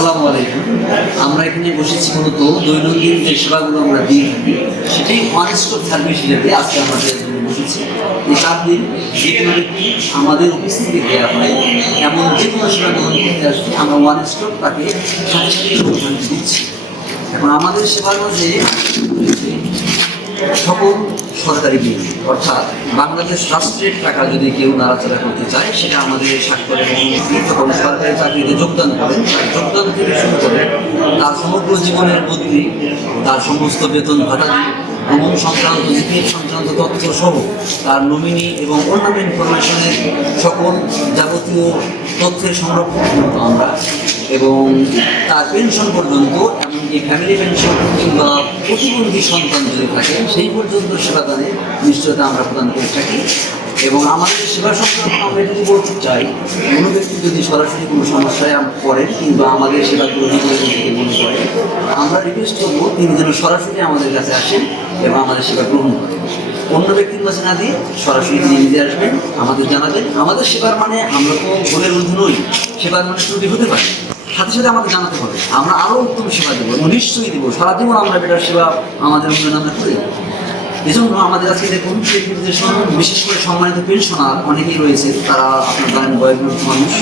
আসসালামু আলাইকুম। আমরা এখানে বসেছি মূলত দৈনন্দিন যে সেবাগুলো আমরা দিয়ে থাকি সেটাই স্টপ সার্ভিস হিসেবে আজকে এখানে বসেছি। এই সাত দিন আমাদের অফিস থেকে দেওয়া হয়, এমন যে কোনো সেবা গ্রহণ করতে আসলে আমরা ওয়ান স্টপ তাকে দিচ্ছি। এখন আমাদের সেবার রয়েছে সকল সরকারি বিল, অর্থাৎ বাংলাদেশ রাষ্ট্রের টাকা যদি কেউ নাড়াচাড়া করতে চায়, সেটা আমাদের স্বাক্ষরে এবং সরকারি চাকরিতে যোগদান করেন তার যোগদান থেকে শুরু করে তার সমগ্র জীবনের বুদ্ধি, তার সমস্ত বেতন ভাতা ভ্রমণ সংক্রান্ত জিপিএফ সংক্রান্ত তথ্য সহ তার নমিনি এবং অন্যান্য ইনফরমেশনের সকল যাবতীয় তথ্যের সংরক্ষণ করতো আমরা এবং তার পেনশন পর্যন্ত, এমনকি ফ্যামিলি পেনশন কিংবা প্রতিবন্ধী সন্তান যদি থাকে, সেই পর্যন্ত সেবাদানে নিশ্চয়তা আমরা প্রদান করে থাকি। এবং আমাদের সেবা সংক্রান্ত আমরা যদি বলতে চাই, কোনো ব্যক্তি যদি সরাসরি কোনো সমস্যায় পড়েন কিংবা আমাদের সেবা গ্রহণ করে যদি মনে করেন আমরা রিকোয়েস্ট করব তিনি যেন সরাসরি আমাদের কাছে আসেন এবং আমাদের সেবা গ্রহণ করেন। অন্য ব্যক্তির কাছে না দিয়ে সরাসরি তিনি নিজে আসবেন, আমাদের জানাবেন। আমাদের সেবার মানে আমরা তো ভুলের ঊর্ধ্বে নই, সেবার মানে ত্রুটি হতে পারে। সাথে সাথে আমাদের জানাতে হবে আমরা আরও উত্তম সেবা দেবো। এবং নিশ্চয়ই দেবো। সারা জীবন আমরা বেটার সেবা আমাদের উন্নয়ন আমরা করি। এই জন্য আমাদের আজকে দেখুন বিশেষ করে সম্মানিত পেনশনার অনেকেই রয়েছে। তারা আপনার জানেন বয়োবৃদ্ধ মানুষ।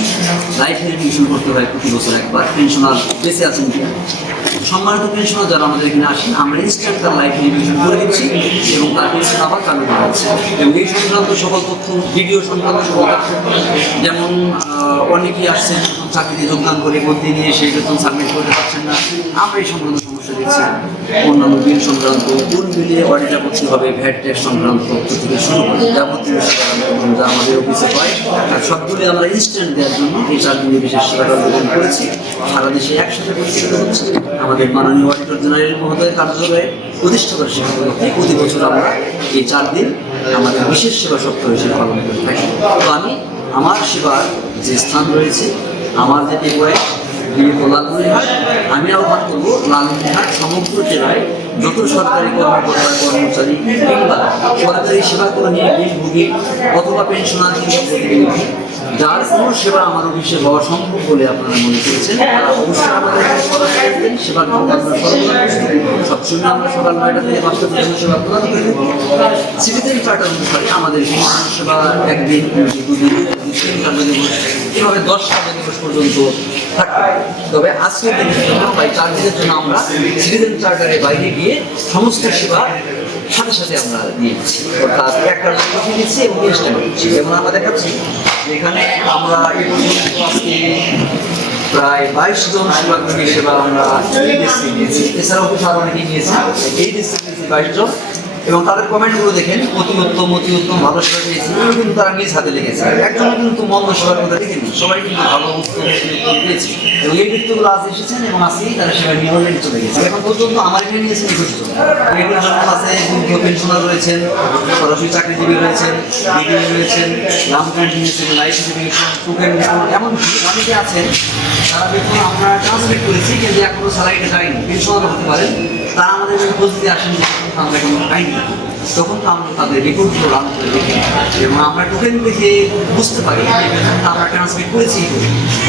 লাইফ ভেরিফিকেশন করতে হয় প্রতি বছর একবার। পেনশনার বেঁচে আছেন সম্মানিত পেনশনার যারা আমাদের এখানে আসেন, আমরা ইনস্ট্যান্ট তার লাইফ ভেরিফিকেশন করে দিচ্ছি এবং তার পেনশন আবার চালু করা হচ্ছে। এবং এই সংক্রান্ত সকল তথ্য, ভিডিও সংক্রান্ত সকল যেমন অনেকেই আসছেন নতুন চাকরিতে যোগদান করে বদলি নিয়ে সেই বেতন সাবমিট করতে পারছেন না। আমরা এই সংক্রান্ত সমস্যা দেখছি। অন্যান্য বিল সংক্রান্ত, কোন বিলে অডিটটা করতে হবে ভ্যাট ট্যাক্স সংক্রান্ত থেকে শুরু করে যাবতীয় যা আমাদের অফিসে হয়, আর সবগুলি আমরা ইনস্ট্যান্ট দেওয়ার জন্য এই দিনে বিশেষ সেবাটা গ্রহণ করেছি। সারা দেশে একসাথে পরিচালিত হচ্ছে। আমাদের মাননীয় অডিটর জেনারেল মহোদয় কার্যালয়ে প্রতিষ্ঠা করে শিক্ষাগুলোতে প্রতি বছর আমরা এই চার দিন আমাদের বিশেষ সেবা সপ্তাহ হিসেবে পালন করে থাকি। তো আমি আমার সেবার যে স্থান রয়েছে, আমার যে টেকওয়াই বিএফও লালমনিরহাট আমি আহ্বান করব লালমনিরহাট সমগ্র জেলায় যত সরকারি কর্মকর্তা কর্মচারী কিংবা সরকারি সেবা কর্মী বিলভোগী অথবা পেনশনার প্রতিনিধি, যার কোনো সেবা আমার অফিসে হওয়া সম্ভব বলে আপনারা মনে করেছেন অবশ্যই আমাদের। সবসময় আমরা সকাল নয়টা থেকে পাঁচটা পর্যন্ত সেবা প্রদান করে সিটিজেন চার্টার অনুসারে আমাদের সেবা একদিন দুদিন তিন দিবস পর্যন্ত থাকবে। তবে আজকের বাইরে গিয়ে সমস্ত সেবা সাথে সাথে আমরা কার্য দিচ্ছি। আমরা দেখাচ্ছি এখানে আমরা প্রায় বাইশ জন সেবাকর্মী সেবা আমরা এছাড়াও আরও অনেকেই নিয়েছি। এই দিয়েছি বাইশ জন। এবং তাদের কমেন্টগুলো দেখেন, অতি উত্তম অতি উত্তম, ভালো সেবা পেয়েছি। এগুলো কিন্তু তারা নিজ হাতে লিখেছে। একজনও কিন্তু মন্দ সেবার কথা লিখেনি সবাই কিন্তু ভালো, উত্তম পেয়েছে। এবং এই ব্যক্তিগুলো আজ এসেছেন এবং আজকেই তারা সেবা নিয়ে অলরেডি চলে গেছে। এখন পর্যন্ত আমার এখানে নিয়েছেন একুশ জন। আছে বৃদ্ধ পেনশনার রয়েছেন, সরাসরি চাকরিজীবী রয়েছেন, বিডিও রয়েছেন গ্রাম কার্ড নিয়েছেন, লাইফ সার্টিফিকেশন সুখের এমন অনেকে আছেন তারা বেতন আমরা ট্রান্সলেট করেছি, কিন্তু এখনও স্যালারিটা যায়নি। পেনশনার হতে পারেন। তারা আমাদের খোঁজ দিতে আসেন যে আমরা এখন পাইনি তখন আমরা তাদের রিপোর্টগুলো রান করে দেখি। এবং আমরা টোকেন দেখে বুঝতে পারি আমরা ট্রান্সমিট করেছি।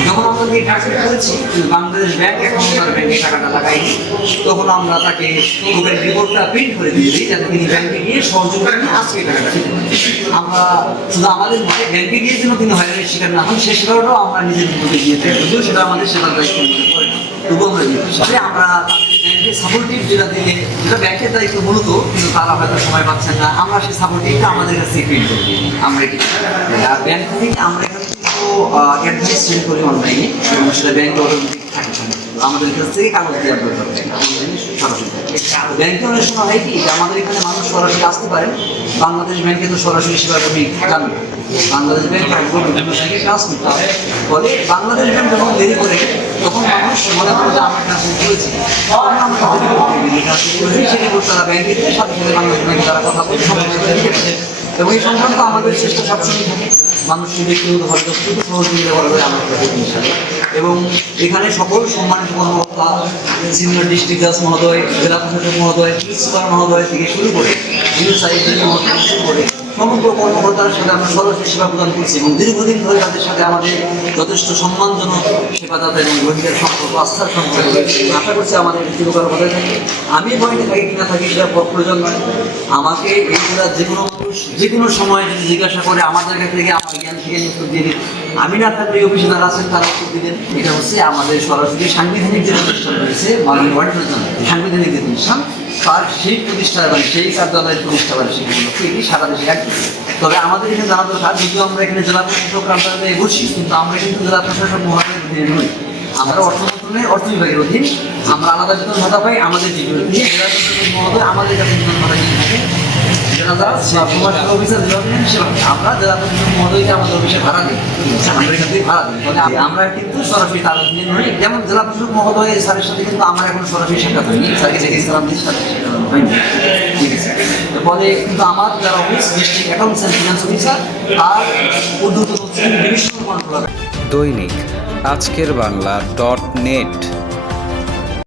যখন আমরা এই ট্রান্সমিট করেছি, বাংলাদেশ ব্যাংক এখন তার ব্যাংকে টাকাটা লাগাইনি, তখন আমরা তাকে টোকেন রিপোর্টটা প্রিন্ট করে দিয়ে দিই, যাতে তিনি ব্যাংকে গিয়ে সহযোগিতা নিয়ে আজকে টাকাটা আমরা শুধু আমাদের মধ্যে ব্যাংকে গিয়ে যেন তিনি হয়রানির শিকার না হন, সে সেবাটাও আমরা নিজেদের মধ্যে দিয়ে থাকি যদিও সেটা আমাদের সেবার দায়িত্ব মনে পড়ে না। তবুও আমরা আমরা ব্যাংকে সাপোর্টিভ যেটা দিলে, যেটা ব্যাংকের দায়িত্ব মূলত, কিন্তু তারা হয়তো সময় পাচ্ছেন না, আমরা সেই সাপোর্টিভটা আমাদের কাছে ফিল করি আমরা ব্যাংক থেকে আমরা কিন্তু অ্যাডভাইস সেন্ড করি অনলাইনে সেটা ব্যাংক অটোমেটিক। আমাদের কাছ থেকে কাগজ দরকার নেই সরাসরি ব্যাংকে অনেক সময় হয় কি আমাদের এখানে মানুষ সরাসরি আসতে পারেন বাংলাদেশ ব্যাংকে তো সরাসরি সেবা কর্মী থাকান। বাংলাদেশ ব্যাংক কাজ করতে হবে ফলে বাংলাদেশ ব্যাংক যখন দেরি করে, তখন মানুষ মনে করে যে আমরা কাজ করেছি দিয়ে সেই রিপোর্ট তারা ব্যাংকে দিয়ে সাথে সাথে বাংলাদেশ ব্যাংকে তারা কথা বলে সমস্যা লিখে দেয়। এবং এই সংক্রান্ত আমাদের চেষ্টা সবসময় থাকে, মানুষকে ব্যক্তিগত যতটুকু সহযোগিতা করা যায় আমরা করব এবং এখানে সকল সম্মানিত কর্মকর্তা, সিনিয়র ডিস্ট্রিক্ট জাজ মহোদয়, জেলা প্রশাসক মহোদয় সুপার মহোদয় থেকে শুরু করে, জিও সাইকেল মহোদয় শুরু করে সমগ্র কর্মকর্তার সাথে আমরা সরাসরি সেবা প্রদান করছি এবং দীর্ঘদিন ধরে তাদের সাথে আমাদের যথেষ্ট সম্মানজনক সেবাদাতা এবং রোগীদের সম্পর্ক আস্থার সম্পর্ক। আশা করছি আমাদের চিরকাল হতে থাকে আমি ভয়তে থাকি কিনা থাকি সেটা প্র- প্রয়োজন নয় আমাকে এইগুলা যে কোনো যে কোনো সময় যদি জিজ্ঞাসা করে আমাদের কাছ থেকে আমার জ্ঞান নিয়ে দিয়ে আমি না থাকলে অফিসে যারা আছেন, তারা দিবেন। এটা হচ্ছে আমাদের সরাসরি সাংবিধানিক যে প্রতিষ্ঠান রয়েছে, মাননীয় ওয়ার্ড প্রেসিডেন্ট সাংবিধানিক যে প্রতিষ্ঠান তার সেই প্রতিষ্ঠা এবং সেই কার্যালয়ের প্রতিষ্ঠা বার্ষিকী উপলক্ষে এটি সারা দেশে একই তবে আমাদের এখানে জানা দরকার, যদিও আমরা এখানে জেলা প্রশাসক কার্যালয়ে বসি, কিন্তু আমরা কিন্তু জেলা প্রশাসক মহালয়ের অধীনে নই। আমরা অর্থ মন্ত্রণালয়ের অর্থ বিভাগের অধীন, আমরা আলাদা বেতন ভাতা পাই, আমাদের ডিউটি জেলা প্রশাসক মহোদয় আমাদের কাছে বেতন ভাতা নিয়ে থাকে। অফিসার। আমরা আমাদের অফিসে ভাড়া দিই আমরা এখান থেকে ভাড়া দিই আমরা কিন্তু সরাসরি তার অধীনে নই। যেমন জেলা প্রশাসক মহোদয় স্যারের সাথে কিন্তু আমার এখন সরাসরি সাক্ষাৎ হয়নি স্যারকে দেখেছিলাম যে সাথে সাক্ষাৎ হয়নি ঠিক আছে। ফলে কিন্তু আমার যারা office district accounts and finance officer তার কন্ট্রোলার দৈনিক আজকের বাংলা ডট নেট।